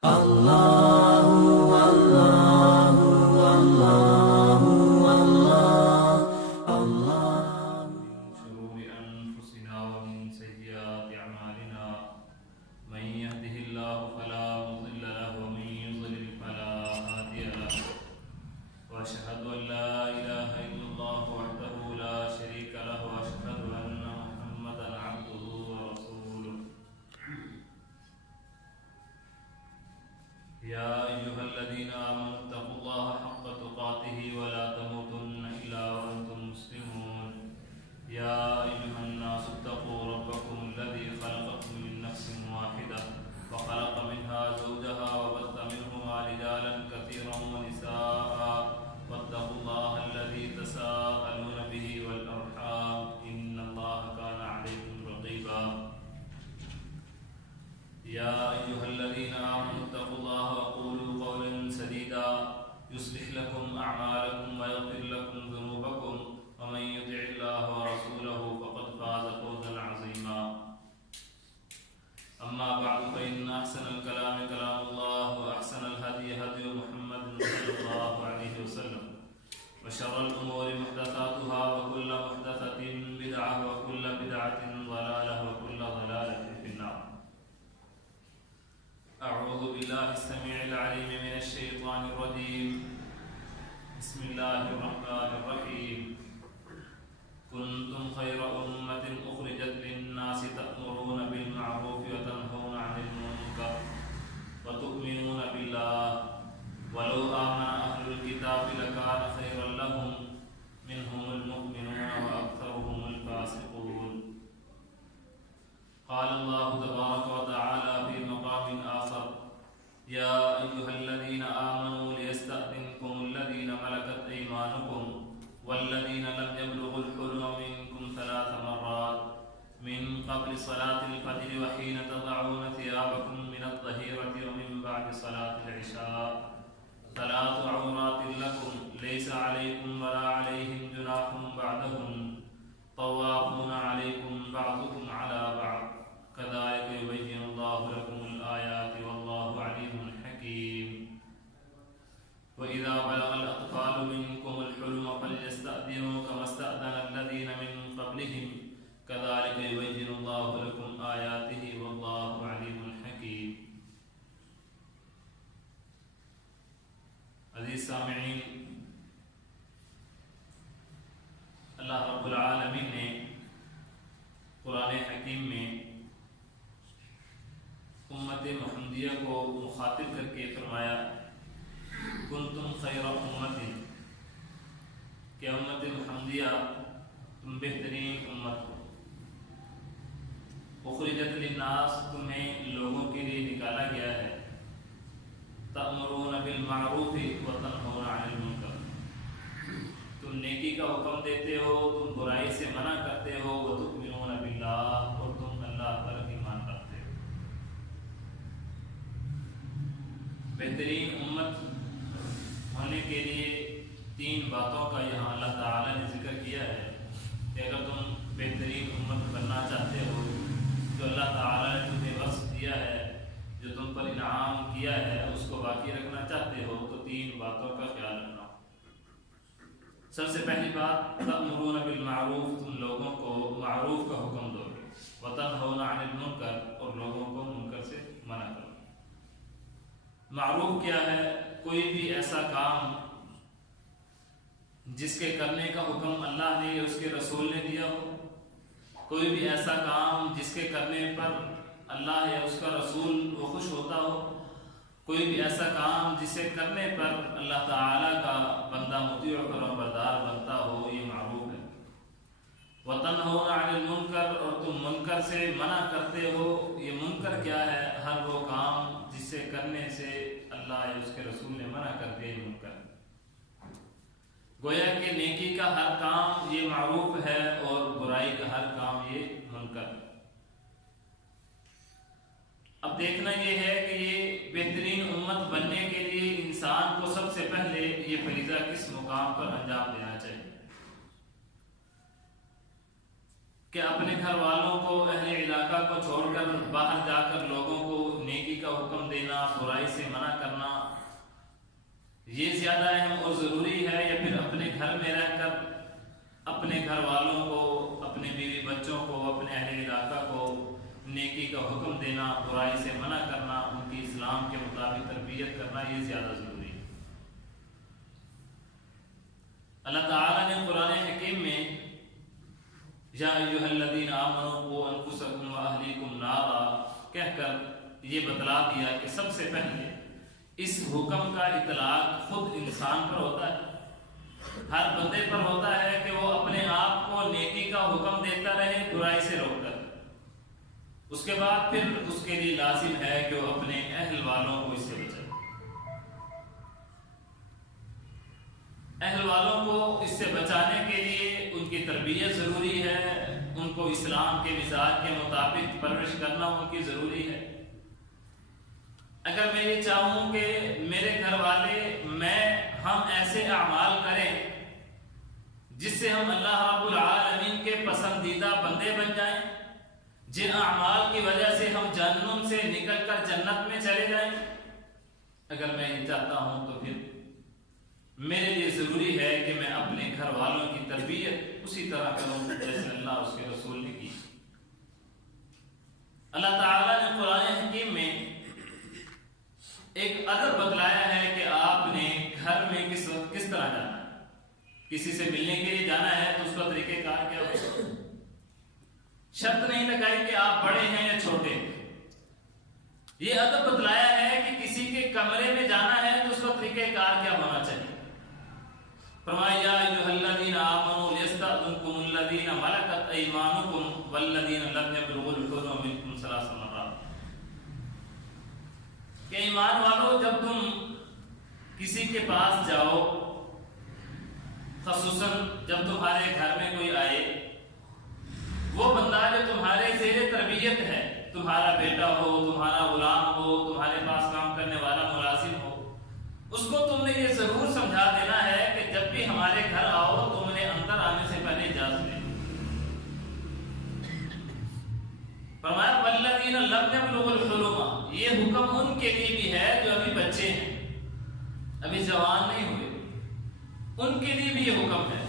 شرور أنفسنا ومن سيئات أعمالنا من يهده الله فلا مضل له ومن يضلل فلا هادي له وأشهد أن لا إله إلا الله وحده لا شريك له وأشهد أن محمدا عبده ورسوله يا أيها الذين آمنوا اتقوا الله حق تقاته ولا تموتن إلا وأنتم مسلمون يا أيها الناس اتقوا ربكم الذي خلقكم من نفس واحدة وخلق منها زوجها وبث منهما رجالا كثيرا ونساء واتقوا الله الذي تساءلون به والأرحام إن الله كان عليكم رقيبا يا أيها الذين آمنوا اتقوا الله وقولوا قولا سديدا يصلح لكم أعمالكم ويغفر لكم ذنوبكم ومن يطع الله ورسوله فقد فاز فوزا عظيما أما بعد فإن أحسن الكلام كلام الله وأحسن الهدي هدي محمد صلى الله عليه وسلم وشر الأمور محدثاتها وكل محدثة بدعة وكل بدعة ضلالة وكل ضلالة في النار. أعوذ بالله السميع العليم من الشيطان الرجيم. بسم الله الرحمن الرحيم. كنتم خير أمة أخرجت للناس تأمرون بالمعروف وتنهون عن المنكر وتؤمنون بالله ولو آمن أهل الكتاب لكان خيرا لهم منهم المؤمنون وأكثرهم الفاسقون. قال الله تبارك وتعالى في مقام آخر: يا أيها الذين آمنوا ليستأذنكم الذين ملكت أيمانكم والذين لم يبلغوا الحلم منكم 3 مرات من قبل صلاة الفجر وحين تضعون ثيابكم من الظهيرة ومن بعد صلاة العشاء 3 عورات لكم ليس عليكم ولا عليهم جناح بعدهم طوافون عليكم بعضكم على بعض كذلك يبين الله لكم الآيات والله عليم حكيم. وإذا بلغ الأطفال منكم الحلم فليستأذنوا كما استأذن الذين من قبلهم كذلك يبين الله لكم آياته والله عليم حكيم. عزیز سامعین، اللہ رب العالمین نے قرآن حکیم میں امت محمدیہ کو مخاطب کر کے فرمایا: کنتم خیر امت، کہ امت محمدیہ تم بہترین امت ہو. اخرجت للناس، تمہیں لوگوں کے لیے نکالا گیا ہے. تأمرون بالمعروف وتنہون عن المنکر، تم نیکی کا حکم دیتے ہو، تم برائی سے منع کرتے ہو. وتؤمنون باللہ، اور تم اللہ پر ایمان رکھتے ہو. بہترین امت ہونے کے لیے 3 باتوں کا یہاں اللہ تعالی نے ذکر کیا ہے کہ اگر تم بہترین امت بننا چاہتے ہو، جو اللہ تعالی نے تمہیں وصف دیا ہے، جو تم پر انعام کیا ہے، اس کو باقی رکھنا چاہتے ہو، تو 3 باتوں کا خیال رکھنا. سب سے پہلی بات، تأمرون بالمعروف، تم لوگوں کو معروف کا حکم دو گے. وتنہون عن المنکر، اور لوگوں کو منکر سے منع کرو. معروف کیا ہے؟ کوئی بھی ایسا کام جس کے کرنے کا حکم اللہ نے یا اس کے رسول نے دیا ہو. کوئی بھی ایسا کام جس کے کرنے پر اللہ یا اس کا رسول وہ خوش ہوتا ہو. کوئی بھی ایسا کام جسے کرنے پر اللہ تعالیٰ کا بندہ مطیع و فرمانبردار بنتا ہو، یہ معروف ہے. وتنہون عن المنکر، اور تم منکر سے منع کرتے ہو. یہ منکر کیا ہے؟ ہر وہ کام جسے کرنے سے اللہ یا اس کے رسول نے منع کر دیا، یہ منکر. گویا کہ نیکی کا ہر کام یہ معروف ہے اور برائی کا ہر کام یہ منکر ہے. اب دیکھنا یہ ہے کہ یہ بہترین امت بننے کے لیے انسان کو سب سے پہلے یہ فریضہ کس مقام پر انجام دینا چاہیے. کہ اپنے گھر والوں کو، اہل علاقہ کو چھوڑ کر باہر جا کر لوگوں کو نیکی کا حکم دینا، برائی سے منع کرنا، یہ زیادہ اہم اور ضروری ہے، یا پھر اپنے گھر میں رہ کر اپنے گھر والوں کو، اپنے بیوی بچوں کو، اپنے اہل علاقہ کو نیکی کا حکم دینا، برائی سے منع کرنا، ان کی اسلام کے مطابق تربیت کرنا، یہ زیادہ ضروری ہے؟ اللہ تعالیٰ نے قرآن حکیم میں یا ایھا الذین آمنوا قوا انفسکم واہلیکم نارا کہہ کر یہ بتلا دیا کہ سب سے پہلے اس حکم کا اطلاق خود انسان پر ہوتا ہے، ہر بندے پر ہوتا ہے کہ وہ اپنے آپ کو نیکی کا حکم دیتا رہے، برائی سے روکتا رہے۔ اس کے بعد پھر اس کے لیے لازم ہے کہ وہ اپنے اہل والوں کو اس سے بچائے، اہل والوں کو اس سے بچانے کے لیے ان کی تربیت ضروری ہے، ان کو اسلام کے مزاج کے مطابق پرورش کرنا ان کی ضروری ہے۔ اگر میں یہ چاہوں کہ میرے گھر والے ہم ایسے اعمال کریں جس سے ہم اللہ رب العالمین کے پسندیدہ بندے بن جائیں، جن اعمال کی وجہ سے ہم جہنم سے نکل کر جنت میں چلے جائیں، اگر میں یہ چاہتا ہوں تو پھر میرے لیے ضروری ہے کہ میں اپنے گھر والوں کی تربیت اسی طرح کروں جیسے اللہ اس کے رسول نے کی۔ اللہ تعالیٰ نے قرآن حکیم میں ایک ادب بتلایا ہے کہ آپ نے گھر میں کس طرح جانا ہے۔ کسی سے ملنے کے لیے جانا ہے تو اس کا طریقہ کار کیا ہوگا؟ شرط نہیں لگائی کہ آپ بڑے ہیں یا چھوٹے ہیں، یہ ادب بتلایا ہے کہ کسی کے کمرے میں جانا ہے تو اس کا طریقہ کار کیا ہونا چاہیے۔ فرمایا یا ایھا الذین آمنوا لیستأذنکم الذین ملکت ایمانکم والذین لم یبلغوا الحلم منکم ثلاث مرات، کہ ایمان والو جب تم کسی کے پاس جاؤ، خصوصاً جب تمہارے گھر میں کوئی آئے، وہ بندہ جو تمہارے زیر تربیت ہے، تمہارا بیٹا ہو، تمہارا غلام ہو، تمہارے پاس کام کرنے والا ملازم ہو، اس کو تم نے یہ ضرور سمجھا دینا ہے کہ جب بھی ہمارے گھر آؤ تم نے اندر آنے سے پہلے اجازت لے۔ فرمایا والذین لم یبلغوا الحلم، یہ حکم ان کے لیے بھی ہے جو ابھی بچے ہیں، ابھی جوان نہیں ہوئے، ان کے لیے بھی یہ حکم ہے۔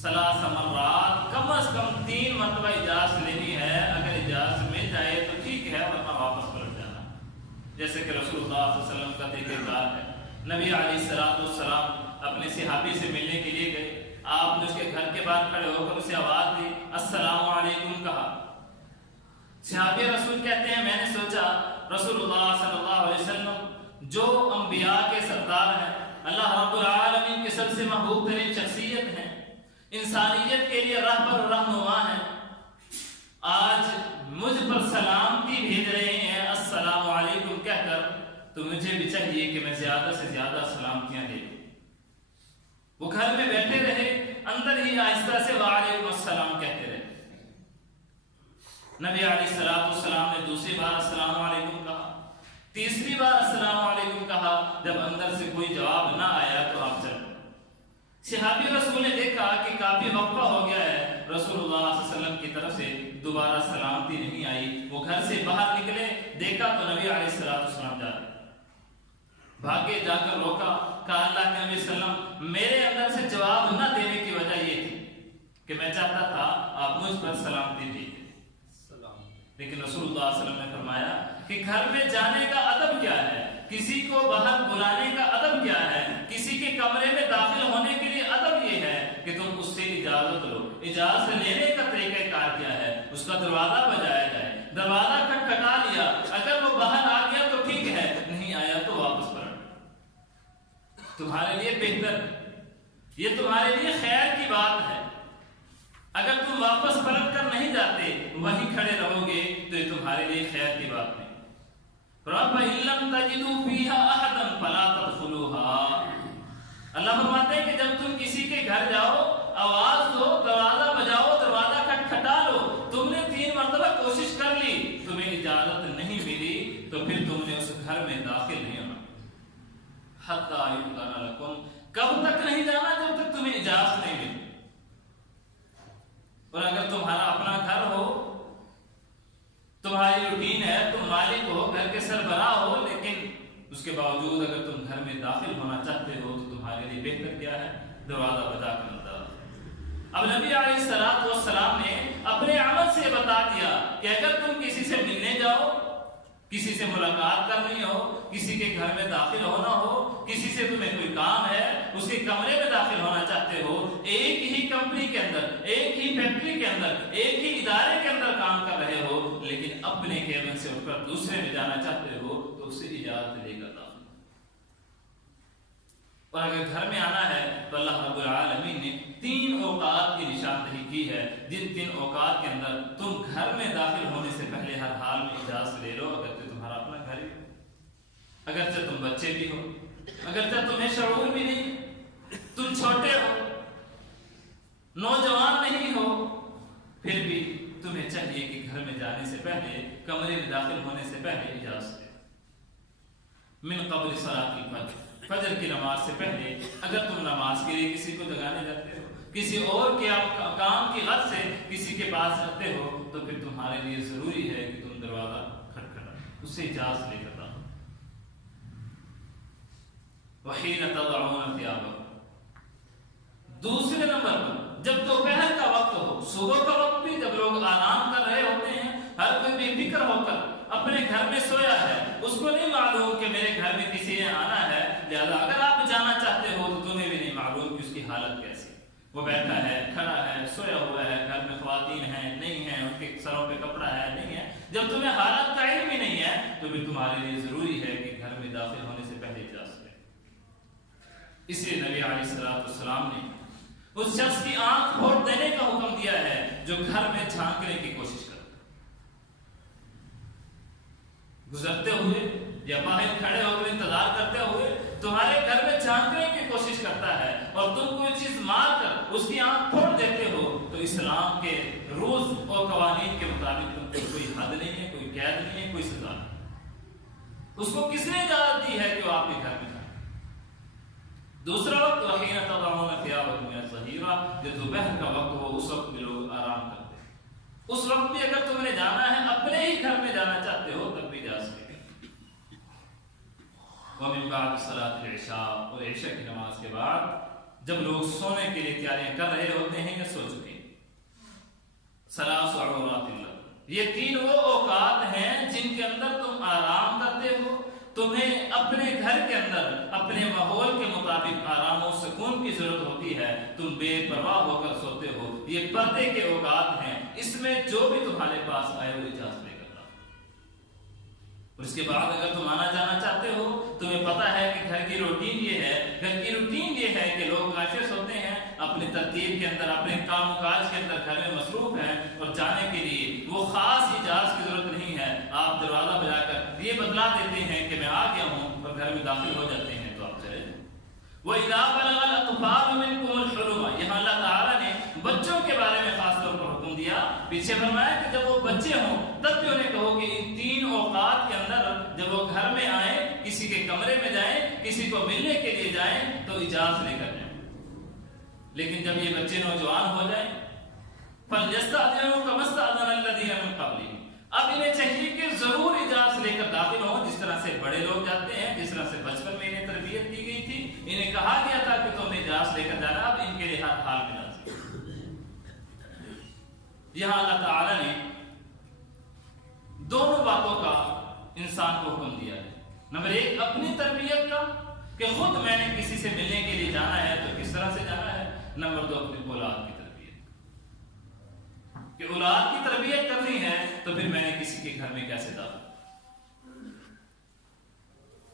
ثلاث مرات، کم از کم 3 مرتبہ اجازت لینی ہے، اگر اجازت مل جائے تو ٹھیک ہے ورنہ واپس پلٹ جانا، جیسے کہ رسول اللہ صلی اللہ علیہ وسلم کا طریقہ کار ہے۔ نبی علیہ السلام اپنے صحابی سے ملنے کے لیے گئے، آپ نے اس کے گھر کے باہر کھڑے ہو کر اسے آواز دی، السلام علیکم کہا۔ صحابی رسول کہتے ہیں میں نے سوچا رسول اللہ صلی اللہ علیہ وسلم جو انبیاء کے سردار ہیں، اللہ رب العالمین کے سب سے محبوب ترین شخصیت ہیں، انسانیت کے لیے رہبر و رہنما ہیں، آج مجھ پر سلامتی بھیج رہے ہیں السلام علیکم کہہ کر، تو مجھے بھی چاہیے کہ میں زیادہ سے زیادہ سلامتیاں دے دوں۔ وہ گھر میں بیٹھے رہے، اندر ہی آہستہ سے وعلیکم السلام کہتے رہے۔ نبی علیہ السلام نے دوسری بار السلام علیکم کہا، تیسری بار السلام علیکم کہا، جب اندر سے کوئی جواب نہ آیا تو آپ چل پڑے۔ صحابی رسول نے دیکھا کہ کافی وقفہ ہو گیا ہے، رسول اللہ صلی اللہ علیہ وسلم کی طرف سے دوبارہ سلامتی نہیں آئی، وہ گھر سے باہر نکلے، دیکھا تو نبی علیہ السلام جا رہے، بھاگے جا کر روکا، کہا اللہ کے نبی صلی اللہ علیہ وسلم میرے اندر سے جواب نہ دینے کی وجہ یہ تھی کہ میں چاہتا تھا آپ مجھ پر سلامتی دیجیے، لیکن رسول اللہ صلی اللہ علیہ وسلم نے فرمایا کہ گھر میں جانے کا ادب کیا ہے، کسی کو باہر بلانے کا ادب کیا ہے، کسی کے کمرے میں داخل ہونے کے لیے ادب یہ ہے کہ تم اس سے اجازت لو، اجازت لینے کا طریقہ کار کیا ہے، اس کا دروازہ بجایا جائے، دروازہ کھٹکھٹا لیا، اگر وہ باہر آ گیا تو ٹھیک ہے، نہیں آیا تو واپس پلٹ، تمہارے لیے بہتر ہے، یہ تمہارے لیے خیر کی بات ہے۔ اگر تم واپس پلٹ کر نہیں جاتے، وہیں کھڑے رہو گے تو یہ تمہارے لیے خیر کی بات نہیں۔ فَإِن لَّمْ تَجِدُوا فِيهَا أَحَدًا فَلَا تَدْخُلُوهَا، اللہ فرماتے ہیں کہ جب تم کسی کے گھر جاؤ، آواز دو، دروازہ بجاؤ، دروازہ کھٹکھٹا لو، تم نے 3 مرتبہ کوشش کر لی، تمہیں اجازت نہیں ملی، تو پھر تم نے اس گھر میں داخل نہیں ہونا۔ حَتَّىٰ يُؤْذَنَ لَكُمْ، کب تک نہیں جانا جب تک تمہیں اجازت نہیں ملی۔ اور اگر تمہارا اپنا گھر ہو، تمہاری روٹین ہے، تم مالک ہو، گھر کے سربراہ ہو، لیکن اس کے باوجود اگر تم گھر میں داخل ہونا چاہتے ہو تو تمہارے لیے بہتر کیا ہے؟ دروازہ بجا کر اندر آؤ۔ اب نبی علیہ السلام نے اپنے عمل سے بتا دیا کہ اگر تم کسی سے ملنے جاؤ، کسی سے ملاقات کرنی ہو، کسی کے گھر میں داخل ہونا ہو، کسی سے تمہیں کوئی کام ہے، اس کے کمرے میں داخل ہونا چاہتے ہو، ایک ہی کمپنی کے اندر، ایک ہی فیکٹری کے اندر، ایک ہی ادارے کے اندر کام کر رہے ہو، لیکن اپنے کیبن سے اٹھ کر دوسرے میں جانا چاہتے ہو تو اسے اجازت لے کر داخل۔ اور اگر گھر میں آنا ہے تو اللہ رب العالمین نے 3 اوقات کی نشاندہی کی ہے، جن 3 اوقات کے اندر تم گھر میں داخل ہونے سے پہلے ہر حال میں اجازت لے لو، اگرچہ تمہارا اپنا گھر ہی ہو، اگرچہ تم بچے بھی ہو، اگرچہ تمہیں شعور بھی نہیں، تم چھوٹے ہو، نوجوان نہیں ہو، پھر بھی تمہیں چاہیے کہ گھر میں جانے سے پہلے، کمرے میں داخل ہونے سے پہلے اجازت لے۔ من قبل صلاۃ الفجر، فجر کی نماز سے پہلے اگر تم نماز کے لیے کسی کو جگانے جاتے ہو، کسی اور کے کام کی غرض سے کسی کے پاس جاتے ہو، تو پھر تمہارے لیے ضروری ہے کہ تم دروازہ کھٹکھٹاؤ، اس سے اجازت لے کر آؤ۔ وحین تضعون ثیابکم، دوسرے نمبر پر جب دوپہر کا وقت ہو، صبح کا وقت بھی جب لوگ آرام کر رہے ہوتے ہیں، ہر کوئی بے فکر ہو کر اپنے گھر میں سویا ہے، اس کو نہیں معلوم کہ میرے گھر میں کسی نے آنا ہے، لہذا اگر آپ جانا چاہتے ہو تو تمہیں بھی نہیں معلوم کہ اس کی حالت کیسی، وہ بیٹھا ہے، کھڑا ہے، سویا ہوا ہے، گھر میں خواتین ہیں نہیں ہیں، ان کے سروں پہ کپڑا ہے نہیں ہے، جب تمہیں حالت کا علم ہی نہیں ہے تو پھر تمہارے لیے ضروری ہے کہ گھر میں داخل ہونے سے پہلے اجازت لے۔ اس لیے نبی علیہ السلام نے اس شخص کی آنکھ پھوڑ دینے کا حکم دیا ہے جو گھر میں جھانکنے کی کوشش کرتا ہے، گزرتے ہوئے یا باہر کھڑے ہو کر انتظار کرتے ہوئے تمہارے گھر میں جھانکنے کی کوشش کرتا ہے اور تم کوئی چیز مار کر اس کی آنکھ پھوڑ دیتے ہو، تو اسلام کے رولز اور قوانین کے مطابق تم کو کوئی حد نہیں ہے، کوئی قید نہیں ہے، کوئی سزا نہیں۔ اس کو کس نے اجازت دی ہے کہ وہ آپ کے گھر میں جائے؟ دوسرا وقت وحین تضعون ثیابکم من الظہیرہ، جب دوپہر کا وقت ہو، اس وقت بھی لوگ آرام کرتے ہیں، اس وقت بھی اگر تم نے جانا ہے، اپنے ہی گھر میں جانا چاہتے ہو، تب بھی جا سکتے۔ ومن بعد صلاۃ العشاء، اور عشاء کی نماز کے بعد جب لوگ سونے کے لیے تیاریاں کر رہے ہوتے ہیں یا سو چکے ہیں۔ ثلاث عورات اللہ، یہ 3 وہ اوقات ہیں جن کے اندر تم آرام کرتے ہو، تمہیں اپنے گھر کے اندر اپنے ماحول کے مطابق آرام و سکون کی ضرورت ہوتی ہے، تم بے پرواہ ہو کر سوتے ہو، یہ پردے کے اوقات ہیں، اس میں جو بھی تمہارے پاس آئے وہ اجازت لے کر لاؤ۔ اور اس کے بعد اگر تم آنا جانا چاہتے ہو، تمہیں پتا ہے کہ گھر کی روٹین یہ ہے، گھر کی روٹین یہ ہے کہ لوگ ناشتے ہوتے ہیں، اپنے ترتیب کے اندر، اپنے کام کاج کے اندر گھر میں مصروف ہیں، اور جانے کے لیے وہ خاص اجازت کی ضرورت نہیں ہے، آپ دروازہ بجا کر یہ بتلا دیتے ہیں کہ میں آ گیا ہوں، اور گھر میں داخل ہو جاتے ہیں، تو آپ چلے جائیں۔ وَإِذَا بَلَغَ الْأَطْفَالُ مِنْكُمُ الْحُلُمَ، یہاں اللہ تعالیٰ نے بچوں کے بارے میں خاص طور پر حکم دیا، پیچھے فرمایا کہ جب وہ بچے ہوں تب بھی انہیں کہو کہ ان 3 اوقات کے اندر جب وہ گھر میں آئیں، کسی کے کمرے میں جائیں، کسی کو ملنے کے لیے جائیں تو اجازت لے کر جائیں، لیکن جب یہ بچے نوجوان ہو جائیں فَلْيَسْتَأْذِنُوا كَمَا اسْتَأْذَنَ الَّذِينَ مِن قَبْلِهِمْ، اب انہیں چاہیے کہ ضرور اجازت لے کر داخل ہوں، جس طرح سے بڑے لوگ جاتے ہیں، جس طرح سے بچپن میں انہیں تربیت کی گئی تھی، انہیں کہا گیا تھا کہ تم اجازت لے کر جانا، اب ان کے لیے ہر حال میں لازم۔ یہاں اللہ تعالیٰ نے دونوں باتوں کا انسان کو حکم دیا ہے، نمبر 1 اپنی تربیت کا کہ خود میں نے کسی سے ملنے کے لیے جانا ہے تو کس طرح سے جانا ہے، نمبر 2 اپنی اولاد کی تربیت کہ اولاد کی تربیت کرنی ہے تو پھر میں نے کسی کے گھر میں کیسے داخل۔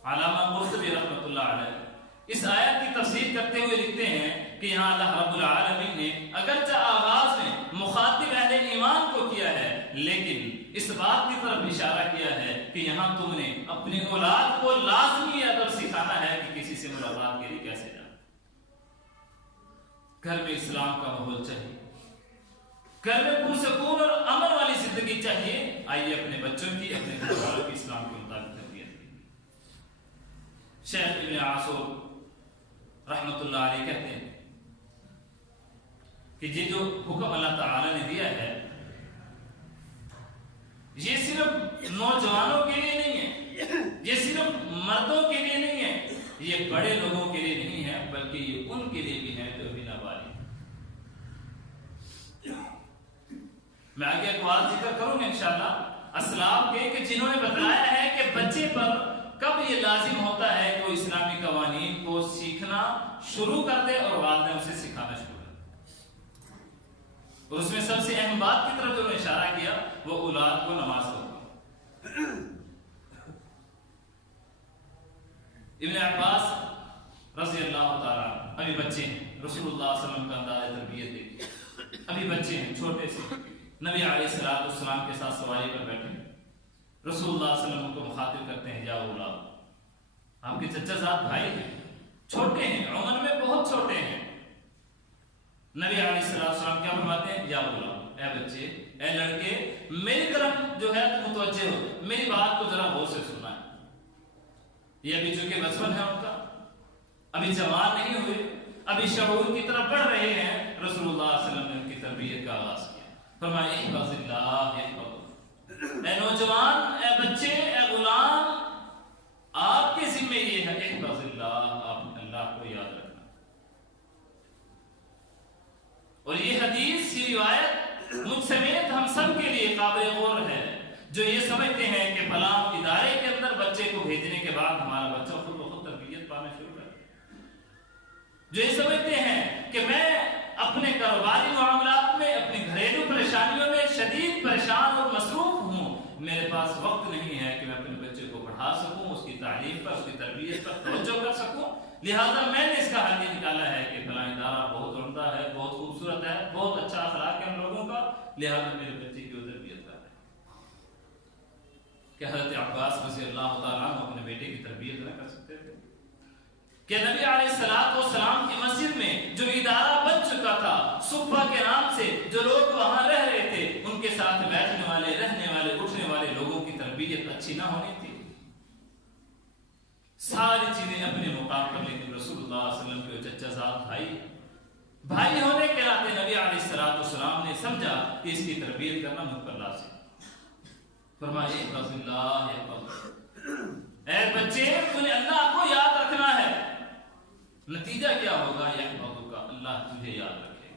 علامہ قرطبی رحمۃ اللہ علیہ اس آیت کی تفسیر کرتے ہوئے لکھتے ہیں کہ یہاں اللہ رب العالمین نے اگرچہ آغاز میں مخاطب اہل ایمان کو کیا ہے، لیکن اس بات کی طرف اشارہ کیا ہے کہ یہاں تم نے اپنی اولاد کو لازمی ادب سکھانا ہے کہ کسی سے ملاقات کے لیے کیسے جانا۔ گھر میں اسلام کا ماحول چاہیے، گھر میں پرسکون اور امن والی زندگی چاہیے، آئیے اپنے بچوں کی، اپنے گھر والوں کی اسلام کے مطابق تربیت کی۔ شیخ ابن عاشور رحمۃ اللہ علیہ کہتے ہیں کہ یہ جو حکم اللہ تعالی نے دیا ہے یہ صرف نوجوانوں کے لیے نہیں ہے، یہ صرف مردوں کے لیے نہیں ہے، یہ بڑے لوگوں کے لیے نہیں ہے، بلکہ یہ ان کے لیے بھی ہے جو ابھی نابالغ۔ میں آگے اقوال ذکر کروں گا انشاءاللہ اسلاف کے کہ جنہوں نے بتلایا ہے کہ بچے پر کب یہ لازم ہوتا ہے کہ وہ اسلامی قوانین کو سیکھنا شروع کر دے اور والدین اسے سکھانا شروع کر دے۔ اور اس میں سب سے اہم بات کی طرف جو میں اشارہ کیا وہ اولاد کو نماز کا حکم۔ ابن عباس رضی اللہ تعالیٰ ابھی بچے ہیں، رسول اللہ صلی اللہ علیہ وسلم کا انداز تربیت دیکھیے، ابھی بچے ہیں چھوٹے سے، نبی علیہ السلام کے ساتھ سواری پر بیٹھے، رسول اللہ صلی اللہ علیہ وسلم کو مخاطب کرتے ہیں یا اولاد، آپ کے چچا زاد بھائی ہیں، چھوٹے ہیں، عمر میں بہت چھوٹے ہیں۔ نبی علیہ السلام کیا فرماتے ہیں؟ یا اولاد، اے بچے، اے لڑکے، میری طرف جو ہے متوجہ ہو، میری بات کو ذرا غور سے سننا ہے۔ یہ ابھی چونکہ بچپن ہے ان کا، ابھی جوان نہیں ہوئے، ابھی شعور کی طرف بڑھ رہے ہیں، رسول اللہ صلی اللہ علیہ وسلم نے ان کی تربیت کا آغاز کیا، فرمایا احفظ اللہ یحفظک، اے نوجوان، اے بچے، اے غلام، آپ کے ذمہ یہ ہے احفظ اللہ، آپ اللہ کو یاد رکھنا۔ اور یہ حدیث، یہ روایت مجھ سمیت ہم سب کے لیے قابل غور ہے، جو یہ سمجھتے ہیں کہ فلاں ادارے کے اندر بچے کو بھیجنے کے بعد ہمارا بچہ خود بخود تربیت پانا شروع کر، جو یہ سمجھتے ہیں کہ میں اپنے کاروباری معاملات میں، اپنی گھریلو پریشانیوں میں شدید پریشان اور مصروف ہوں، میرے پاس وقت نہیں ہے کہ میں اپنے بچے کو پڑھا سکوں، اس کی تعلیم پر، اس کی تربیت پر توجہ کر سکوں، لہٰذا میں نے اس کا حل یہ نکالا ہے کہ فلاں ادارہ بہت عمدہ ہے، بہت خوبصورت ہے، بہت اچھا اخلاق ہے ہم لوگوں کا، لہٰذا میرے بچے کی تربیت کر رہے ہیں۔ کہ حضرت عباس رضی اللہ تعالیٰ عنہ اپنے بیٹے کی تربیت نہ کر سکتے تھے؟ کہ نبی علیہ السلام کی مسجد میں جو ادارہ بن چکا تھا، صفہ کے نام سے، جو لوگ وہاں رہ رہے تھے، ان کے ساتھ بیٹھنے والے، رہنے والے، اٹھنے والے لوگوں کی تربیت اچھی نہ ہونی تھی؟ ساری چیزیں اپنے مقام پر، لیکن رسول اللہ صلی اللہ علیہ وسلم کے چچا زاد بھائی ہونے کے ناطے نبی علیہ السلام نے سمجھا کہ اس کی تربیت کرنا مجھ پر لازم۔ فرمایا احفظ اللہ یحفظک، اے بچے، تمہیں اللہ کو یاد رکھنا ہے۔ نتیجہ کیا ہوگا؟ یحفظک، اللہ تجھے یاد رکھے۔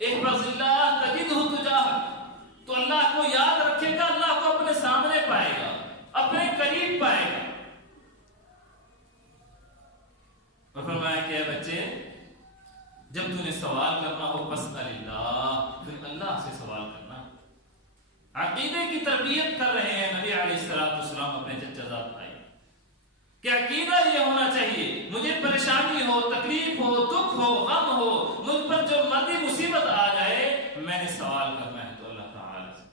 احفظ اللہ تجدہ تجاہک، تو اللہ کو یاد رکھے گا، اللہ کو اپنے سامنے پائے گا، اپنے قریب پائے گا۔ اور فرمایا کہ اے بچے، جب تمہیں سوال کرنا ہو فاسأل اللہ، پھر اللہ سے سوال کرنا۔ عقیدے کی تربیت کر رہے ہیں نبی علیہ السلام اپنے چچا زاد بھائی، کہ عقیدہ یہ ہونا چاہیے، مجھے پریشانی ہو، تکلیف ہو، دکھ ہو، غم ہو، مجھ پر جو مردی مصیبت آ جائے، میں نے سوال کرنا ہے تو اللہ تعالی سے۔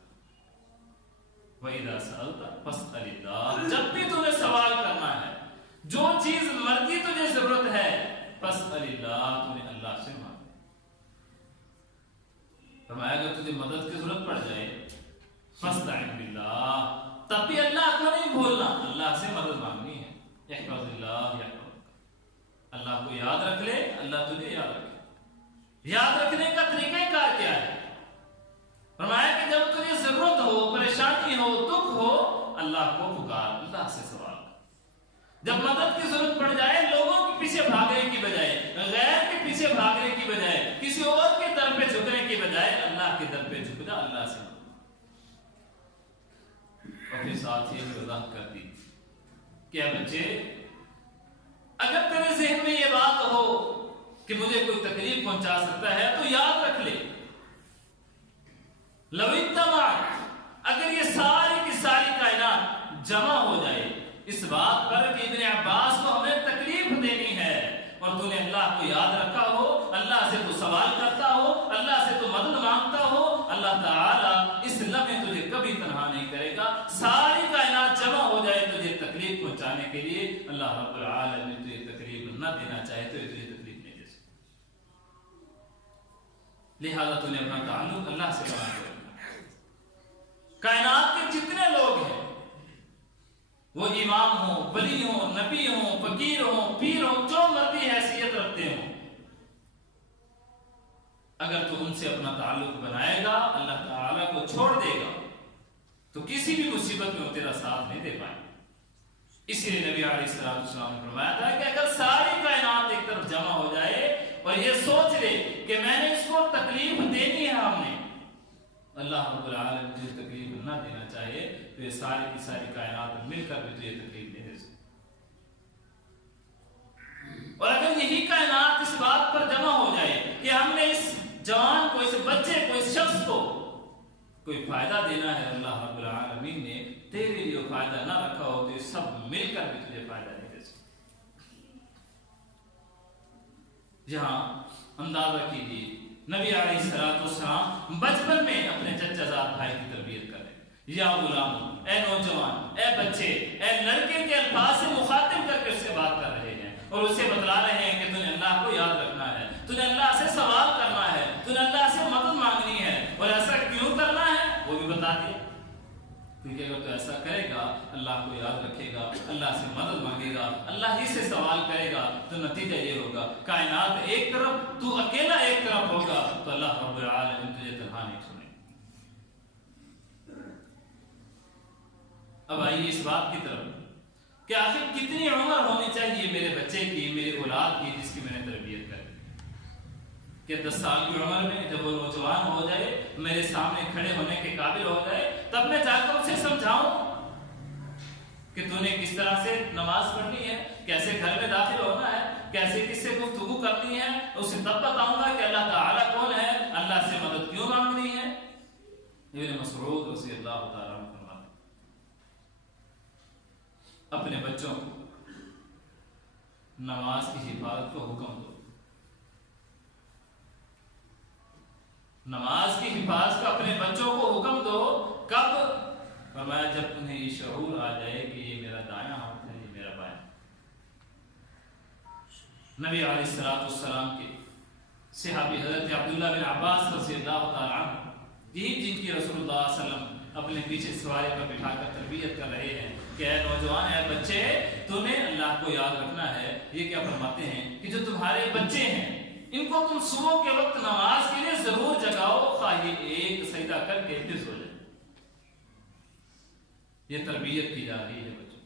وَإِذَا سَأَلْتَ فَاسْأَلِ اللَّهَ، جب بھی تمہیں سوال کرنا ہے، جو چیز مرضی تجھے ضرورت ہے، فَاسْأَلِ اللَّهَ، تمہیں اللہ سے مانگ۔ فرمایا اگر تجھے مدد کی ضرورت پڑ جائے، فَاسْتَعِنْ بِاللَّهِ، تب بھی اللہ کو نہیں بھولنا، اللہ سے مدد مانگنی ہے۔ احفظ اللہ یحفظک، اللہ کو یاد رکھ لے، اللہ تجھے یاد رکھے۔ یاد رکھنے کا طریقہ کار کیا ہے؟ فرمایا کہ جب تجھے ضرورت ہو، پریشانی ہو، دکھ ہو، اللہ کو پکار، اللہ سے سوال کر۔ جب مدد کی ضرورت پڑ جائے، لوگوں کے پیچھے بھاگنے کی بجائے، غیر کے پیچھے بھاگنے کی بجائے، کسی اور کے در پہ جھکنے کی بجائے، اللہ کے در پہ جھک جا، اللہ سے۔ اور پھر ساتھ ہی وضاحت کر دی کہ بچے، اگر تیرے ذہن میں یہ بات ہو کہ مجھے کوئی تکلیف پہنچا سکتا ہے تو یاد رکھ لے، لو اجتمع، اگر یہ ساری کی ساری کائنات جمع ہو جائے اس بات پر کہ ابن عباس کو ہمیں تکلیف دینی ہے، اور تو نے اللہ کو یاد رکھا ہو، اللہ سے تو سوال کرتا ہو، اللہ سے تو مدد مانگتا ہو، اللہ تعالیٰ اس لمحے تجھے کبھی تنہا نہیں کرے گا۔ ساری کائنات جمع ہو جائے تجھے تکلیف پہنچانے کے لیے، اللہ رب العالمین تجھے تکلیف نہ دینا چاہے تو تجھے تکلیف نہیں دے سکتا، لہذا تو نے اپنا تعلق اللہ سے بنا کے رکھنا۔ کائنات کے جتنے لوگ ہیں، وہ امام ہوں، ولی ہوں، نبی ہوں، فقیر ہوں، پیر ہوں، جو مرضی حیثیت رکھتے ہوں، اگر تو ان سے اپنا تعلق بنائے گا اللہ تعالیٰ کو چھوڑ دے گا تو کسی بھی مصیبت میں وہ تیرا ساتھ نہیں دے پائیں. اسی لیے نبی علیہ السلام نے فرمایا تھا کہ اگر ساری کائنات ایک طرف جمع ہو جائے اور یہ سوچ لے کہ میں نے اس کو تکلیف دینی ہے، ہم نے اللہ رب العالمین مجھے تکلیف نہ دینا چاہیے تو یہ ساری کی ساری کائنات مل کر بھی تجھے تکلیف نہیں دے سکتی. اور اگر یہی کائنات اس بات پر جمع ہو جائے کہ ہم نے اس جوان کو، اس بچے کو، اس شخص کو کوئی فائدہ دینا ہے، اللہ رب العالمین نے تیرے لیے فائدہ نہ رکھا ہو تو سب مل کر بھی تجھے فائدہ نہیں دے سکتے. جہاں اندازہ کیجیے نبی علیہ السلام بچپن میں اپنے چچا زاد بھائی کی تربیت کر رہے ہیں. یا غلام، اے نوجوان، اے بچے، اے لڑکے کے الفاظ سے مخاطب کر کے اس سے بات کر رہے ہیں اور اسے بتلا رہے ہیں کہ تجھے اللہ کو یاد رکھنا ہے، تجھے اللہ سے سوال کرنا ہے، تجھے اللہ سے مدد مانگنی ہے. اور ایسا کیوں کرنا ہے وہ بھی بتا دیا، کیونکہ اگر تو ایسا کرے گا، اللہ کو یاد رکھے گا، اللہ سے مدد مانگے گا، اللہ ہی سے سوال کرے گا تو نتیجہ یہ ہوگا کائنات ایک طرف، تو اکیلا ایک طرف ہوگا تو اللہ رب العالمین تجھے تنہا نہیں چھوڑے. اب آئیے اس بات کی طرف کہ آخر کتنی عمر ہونی چاہیے میرے بچے کی، میری اولاد کی جس کی میں نے تربیت کری. کہ 10 سال کی عمر میں جب وہ نوجوان ہو جائے، میرے سامنے کھڑے ہونے کے قابل ہو جائے، تب میں جا کر اسے سمجھاؤں کہ تو نے کس طرح سے نماز پڑھنی ہے، کیسے گھر میں داخل ہونا ہے، کیسے کس سے گفتگو کرنی ہے. اسے تب بتاؤں گا کہ اللہ تعالیٰ کون ہے، اللہ سے مدد کیوں مانگنی ہے. ابن مسعود رضی اللہ تعالیٰ عنہ فرماتے اپنے بچوں کو نماز کی حفاظت کو حکم دو. نماز کی حفاظت کا اپنے بچوں کو حکم دو. کب؟ فرمایا جب انہیں یہ شعور آ جائے کہ یہ میرا دایاں ہاتھ ہے، یہ میرا بایاں. نبی علیہ السلام کے صحابی حضرت عبداللہ بن عباس رضی اللہ تعالیٰ عنہ، یہی جن کی رسول اللہ صلی اللہ علیہ وسلم اپنے پیچھے سواری پر بٹھا کر تربیت کر رہے ہیں کہ اے نوجوان، اے بچے، تمہیں اللہ کو یاد رکھنا ہے. یہ کیا فرماتے ہیں کہ جو تمہارے بچے ہیں ان کو تم صبح کے وقت نماز کے لیے ضرور جگاؤ، خواہ ایک سجدہ کر کے پھر سو جائے. یہ تربیت کی جا رہی ہے بچوں،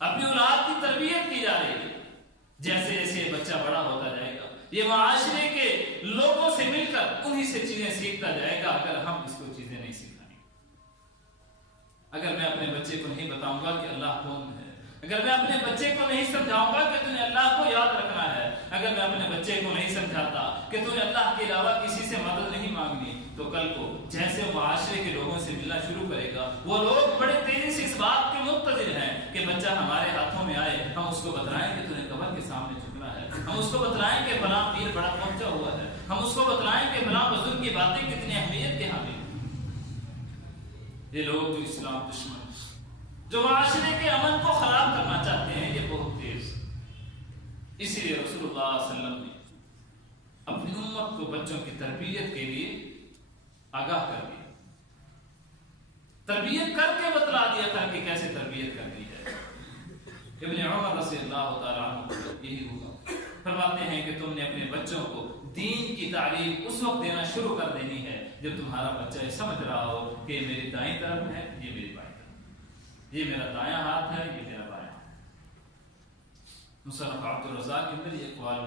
اپنی اولاد کی تربیت کی جا رہی ہے. جیسے جیسے بچہ بڑا ہوتا جائے گا یہ معاشرے کے لوگوں سے مل کر انہی سے چیزیں سیکھتا جائے گا. اگر ہم اس کو چیزیں نہیں سکھائیں، اگر میں اپنے بچے کو نہیں بتاؤں گا کہ اللہ کون ہے، اگر میں اپنے بچے کو نہیں سمجھاؤں گا کہ تمہیں اللہ کو یاد رکھنا ہے، اگر میں اپنے بچے کو نہیں سمجھاتا کہ تمہیں اللہ کے علاوہ کسی سے مدد نہیں مانگنی، تو کل کو جیسے وہ معاشرے کے لوگوں سے ملنا شروع کرے گا، وہ لوگ بڑے تیزی سے اس بات کے منتظر ہیں کہ بچہ ہمارے ہاتھوں میں آئے، ہم اس کو بتلائیں کہ تمہیں قبر کے سامنے جھکنا ہے، ہم اس کو بتلائیں کہ فلاں پیر بڑا پہنچا ہوا ہے، ہم اس کو بتلائیں کہ فلاں بزرگ کی باتیں کتنی اہمیت کے حامل. یہ لوگ جو اسلام دشمن، جو معاشرے کے امن کو خراب کرنا چاہتے ہیں، یہ بہت تیز. اسی لیے رسول اللہ صلی اللہ علیہ وسلم نے اپنی امت کو بچوں کی تربیت کے لیے آگاہ کر دیا، تربیت کر کے بتلا دیا تھا کہ کیسے تربیت کرنی ہے. ابن عمر رضی اللہ تعالیٰ عنہ یہی ہوگا، فرماتے ہیں کہ تم نے اپنے بچوں کو دین کی تعلیم اس وقت دینا شروع کر دینی ہے جب تمہارا بچہ یہ سمجھ رہا ہو کہ یہ میری دائیں طرف ہے، یہ میری بائیں طرف، یہ میرا دایاں ہاتھ ہے، یہ میرا بایاں ہاتھ. مصنف عبد الرزاق کے اندر یہ اقوال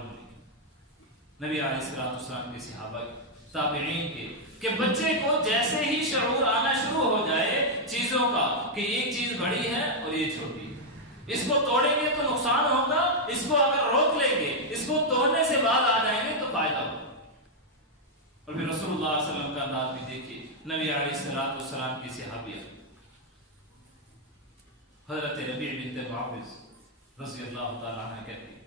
نبی علیہ السلام کے صحابہ تابعین کے کہ بچے کو جیسے ہی شعور آنا شروع ہو جائے چیزوں کا کہ ایک چیز بڑی ہے اور یہ چھوٹی ہے، اس کو توڑیں گے تو نقصان ہوگا، اس کو اگر روک لیں گے، اس کو توڑنے سے بعد آ جائیں گے تو فائدہ ہوگا. اور پھر رسول اللہ صلی اللہ علیہ وسلم کا انداز بھی دیکھیے. نبی علیہ السلام کی صحابیہ حضرت ربیع بنت معوذ رضی اللہ تعالیٰ عنہ کہتی ہیں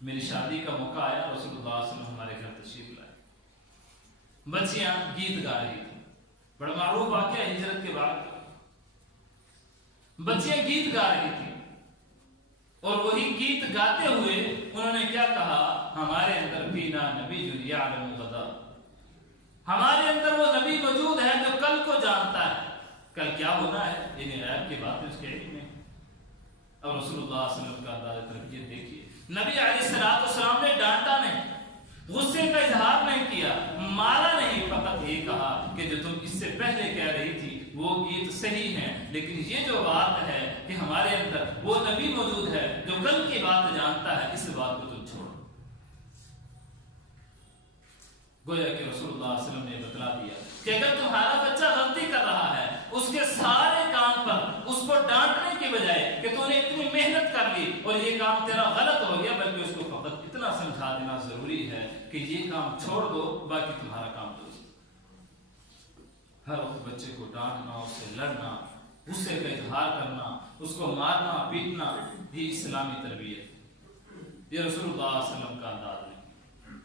میری شادی کا موقع آیا، رسول اللہ صلی اللہ علیہ وسلم ہمارے گھر تشریف لائے، بچیاں گیت گا رہی تھیں. بڑا معروف واقعہ ہجرت کے بعد، بچیاں گیت گا رہی تھیں اور وہی گیت گاتے ہوئے انہوں نے کیا کہا، ہمارے اندر فینا نبی یعلم غدا، ہمارے اندر وہ نبی موجود ہے جو کل کو جانتا ہے، کل کیا ہونا ہے یہ غیب کی بات ہے، اس کے علم میں. اب رسول اللہ صلی اللہ علیہ وسلم کا انداز تربیت دیکھیے. نبی علیہ السلام نے ڈانٹا نہیں، غصے کا اظہار نہیں کیا، مارا نہیں، فقط یہ کہا کہ جو تم اس سے پہلے کہہ رہی تھی وہ یہ تو صحیح ہے، لیکن یہ جو بات ہے کہ ہمارے اندر وہ نبی موجود ہے جو کل کی بات جانتا ہے، اس بات کو تم چھوڑو۔ گویا کہ رسول اللہ صلی اللہ علیہ وسلم نے بتلا دیا کہ اگر تمہارا بچہ غلطی کر رہا ہے، اس کے سارے کام پر اس کو ڈانٹنے کے بجائے کہ تو نے اتنی محنت کر لی اور یہ کام تیرا غلط ہو گیا، بلکہ اس کو فقط اتنا سمجھا دینا ضروری ہے کہ یہ کام چھوڑ دو، باقی تمہارا کام درست۔ ہر وقت بچے کو ڈانٹنا، اس سے لڑنا، غصے کا اظہار کرنا، اس کو مارنا پیٹنا، یہ اسلامی تربیت، یہ رسول اللہ صلی اللہ علیہ وسلم کا انداز نہیں،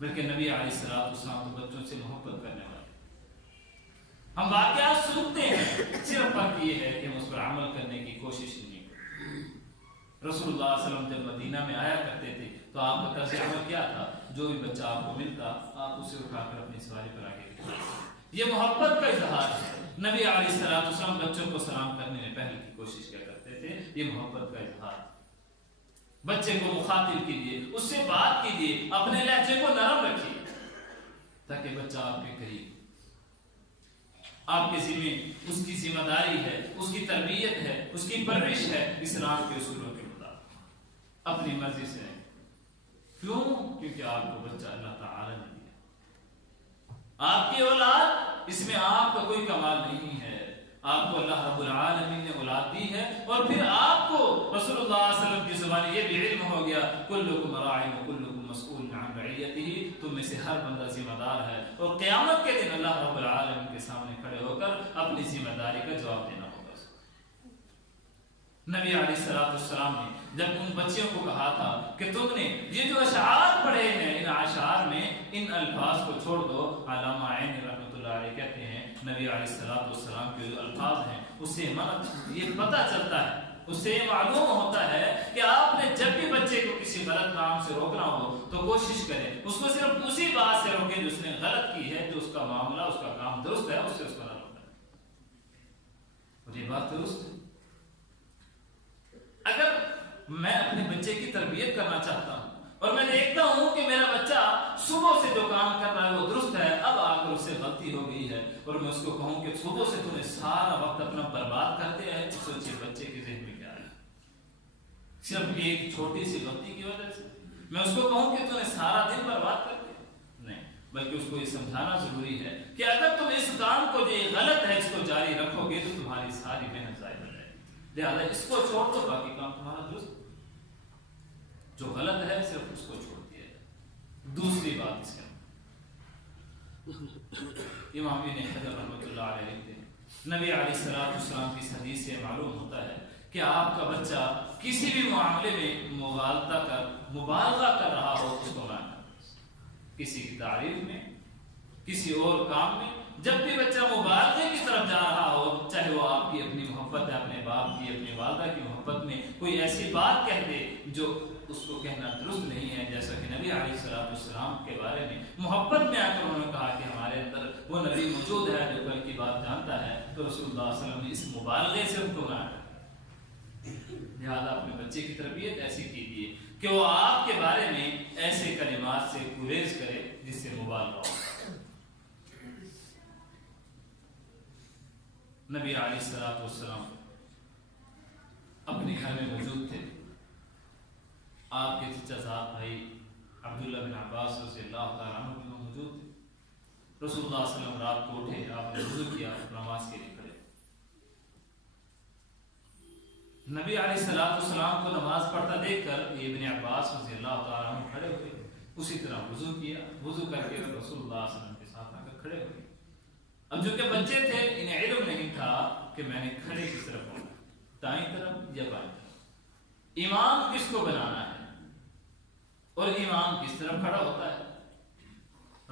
بلکہ نبی علیہ السلام تو بچوں سے محبت کرنے والے۔ ہم واقعات سنتے ہیں، صرف فرق یہ ہے کہ ہم اس پر عمل کرنے کی کوشش نہیں کرتے۔ رسول اللہ صلی اللہ علیہ وسلم جب مدینہ میں آیا کرتے تھے تو آپ کا طرز عمل کیا تھا؟ جو بھی بچہ آپ کو ملتا آپ اسے اٹھا کر اپنی سواری پر آگے بٹھاتے۔ یہ محبت کا اظہار ہے۔ نبی علیہ السلام بچوں کو سلام کرنے میں پہل کی کوشش کیا کرتے تھے، یہ محبت کا اظہار۔ بچے کو مخاطب کیجیے، اس سے بات کیجیے، اپنے لہجے کو نرم رکھیے تاکہ بچہ آپ کے قریب، آپ کے ذمہ اس کی ذمہ داری ہے، اس کی تربیت ہے، اس کی پرورش ہے اسلام کے اصولوں کے مطابق، اپنی مرضی سے نہیں۔ کیوں؟ کیونکہ آپ کو بچہ اللہ تعالی نے دیا، آپ کی اولاد، اس میں آپ کا کوئی کمال نہیں ہے، آپ کو اللہ رب العالمین نے اولاد دی ہے، اور پھر آپ کو رسول اللہ صلی اللہ علیہ وسلم کی زبان یہ بھی علم ہو گیا، کلکم راع وکلکم مسئول عن رعیتہ، تم میں سے ہر بندہ ذمہ دار ہے، اور قیامت کے دن اللہ رب العالمین کے سامنے کھڑے ہو کر اپنی ذمہ داری کا جواب دینا ہوگا۔ نبی علیہ السلام نے جب ان بچیوں کو کہا تھا کہ تم نے یہ جو اشعار پڑھے ہیں، ان اشعار میں ان الفاظ کو چھوڑ دو، علامہ عینی رحمۃ اللہ علیہ کہتے ہیں نبی علیہ السلام کے جو الفاظ ہیں اس سے یہ پتہ چلتا ہے، اس سے یہ معلوم ہوتا ہے کہ آپ نے جب بھی بچے کو کسی غلط کام سے روکنا ہو تو کوشش کریں اس کو صرف اسی بات سے روکیں جو اس نے غلط کی ہے، جو اس کا معاملہ، اس کا کام درست ہے، اس سے اس کو نہ روکیں۔ اور یہ بات درست ہے۔ اگر میں اپنے بچے کی تربیت کرنا چاہتا ہوں اور میں دیکھتا ہوں کہ میرا بچہ صبح سے جو کام کر رہا ہے وہ درست ہے، اب آ کر اس سے غلطی ہو گئی ہے، اور میں اس کو کہوں کہ صبح سے تو نے سارا وقت اپنا برباد کر دیا ہے، سوچیے بچے کے ذہن میں کیا ہے؟ صرف ایک چھوٹی سی غلطی کی وجہ سے میں اس کو کہوں کہ تو نے سارا دن برباد کر دیا؟ نہیں، بلکہ اس کو یہ سمجھانا ضروری ہے کہ اگر تم اس کام کو جو غلط ہے اس کو جاری رکھو گے تو تمہاری ساری محنت ضائع ہو جائے گی، لہٰذا اس کو چھوڑ دو، باقی کام تمہارا درست، جو غلط ہے صرف اس کو چھوڑ دیا جائے۔ دوسری بات اس کے امام ابن حجر رحمۃ اللہ علیہ لکھتے ہیں نبی علیہ السلام کی حدیث سے معلوم ہوتا ہے کہ آپ کا بچہ کسی بھی معاملے میں مبالغہ کر رہا ہو اس کو نہ کریں، کسی کی تعریف میں، کسی اور کام میں، جب بھی بچہ مبالغے کی طرف جا رہا ہو، چاہے وہ آپ کی اپنی محبت ہے، اپنے باپ کی، اپنی والدہ کی محبت میں کوئی ایسی بات کہہ دے جو اس کو کہنا درست نہیں ہے، جیسا کہ نبی علیہ السلام کے بارے میں محبت میں آ کر انہوں نے کہا کہ ہمارے اندر وہ نبی موجود ہے جو کل کی بات جانتا ہے، تو رسول اللہ صلی اللہ علیہ وسلم نے اس مبالغے سے ان کو منع کر، لہٰذا اپنے بچے کی تربیت ایسی کیجیے کہ وہ آپ کے بارے میں ایسے کلمات سے گریز کرے جس سے مبالغہ ہو۔ نبی علیہ السلام اپنے گھر میں موجود تھے، آپ کے چچا صاحب بھائی عبداللہ بن عباس رضی اللہ تعالیٰ عنہ بھی موجود تھے۔ رسول اللہ صلی اللہ علیہ وسلم رات کو اٹھے، آپ نے وضو کیا، نماز کے لیے کھڑے۔ نبی علیہ السلام کو نماز پڑھتا دیکھ کر ابن عباس رضی اللہ تعالیٰ عنہ کھڑے ہوئے، اسی طرح وضو کیا، وضو کر کے رسول اللہ صلی اللہ علیہ وسلم کے ساتھ آ کر کھڑے ہوئے۔ اب جو کہ بچے تھے انہیں علم نہیں تھا کہ میں نے کھڑے کس طرف ہونا، دائیں طرف یا بائیں طرف، امام کس کو بنانا ہے اور امام کس طرف کھڑا ہوتا ہے۔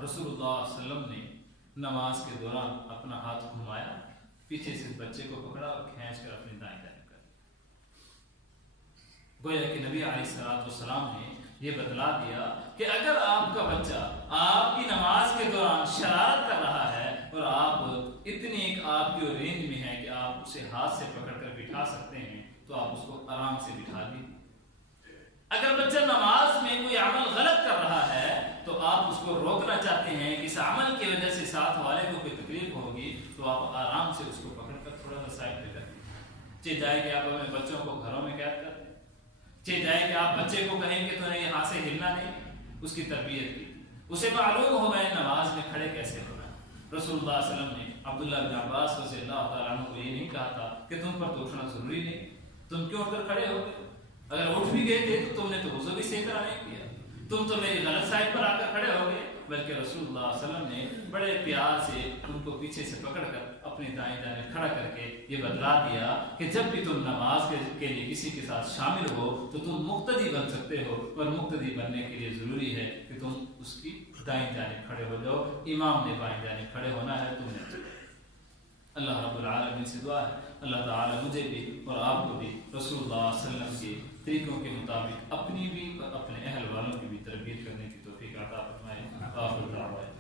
رسول اللہ صلی اللہ علیہ وسلم نے نماز کے دوران اپنا ہاتھ گھمایا، پیچھے سے بچے کو پکڑا اور کھینچ کر اپنی دائیں جانب کر، گویا کہ نبی علیہ السلام نے یہ بتلا دیا کہ اگر آپ کا بچہ آپ کی نماز کے دوران شرارت کر رہا ہے اور آپ اتنی ایک آپ کی رینج میں ہے کہ آپ اسے ہاتھ سے پکڑ کر بٹھا سکتے ہیں تو آپ اس کو آرام سے بٹھا دیجیے۔ اگر بچہ نماز میں کوئی عمل غلط کر رہا ہے تو آپ اس کو روکنا چاہتے ہیں کہ اس عمل کی وجہ سے ساتھ والے کو کوئی تکلیف ہوگی، تو آپ آرام سے اس کو پکڑ کر تھوڑا سا سائڈ پہ کر دیں۔ چاہے جائے کہ آپ اپنے بچوں کو گھروں میں قید کر دیں، چاہے جائے کہ آپ بچے کو کہیں کہ تمہیں یہاں سے ہلنا نہیں، اس کی تربیت کی، اسے معلوم ہو میں نماز میں کھڑے کیسے ہونا۔ رسول اللہ صلی اللہ علیہ وسلم نے عبداللہ بن عباس رضی اللہ تعالیٰ عنہ کو یہ نہیں کہا تھا کہ تم پر تو اٹھنا ضروری نہیں، تم کیوں اٹھ کر کھڑے ہو گئے؟ اگر اٹھ بھی گئے تھے تو تم نے تو وضو بھی صحیح طرح نہیں کیا، تم تو میری غلط سائڈ پر آ کر کھڑے ہو گئے۔ بلکہ رسول اللہ صلی اللہ علیہ وسلم نے بڑے پیار سے ان کو پیچھے سے پکڑ کر اپنی دائیں جانب کھڑا کر کے یہ بتلا دیا کہ جب بھی تم نماز کے لیے کسی کے ساتھ شامل ہو تو تم مقتدی بن سکتے ہو، اور مقتدی بننے کے لیے ضروری ہے کہ تم اس کی دائیں جانب کھڑے ہو جاؤ، امام نے بائیں جانب کھڑے ہونا ہے، تم نے۔ اللہ رب العالمین سے دعا ہے اللہ تعالی مجھے بھی اور آپ کو بھی رسول اللہ صلی اللہ علیہ وسلم کے طریقوں کے مطابق اپنی بھی اور اپنے اہل والوں کی بھی تربیت کرنے کی توفیق عطا فرمائے۔ آخر دعوانا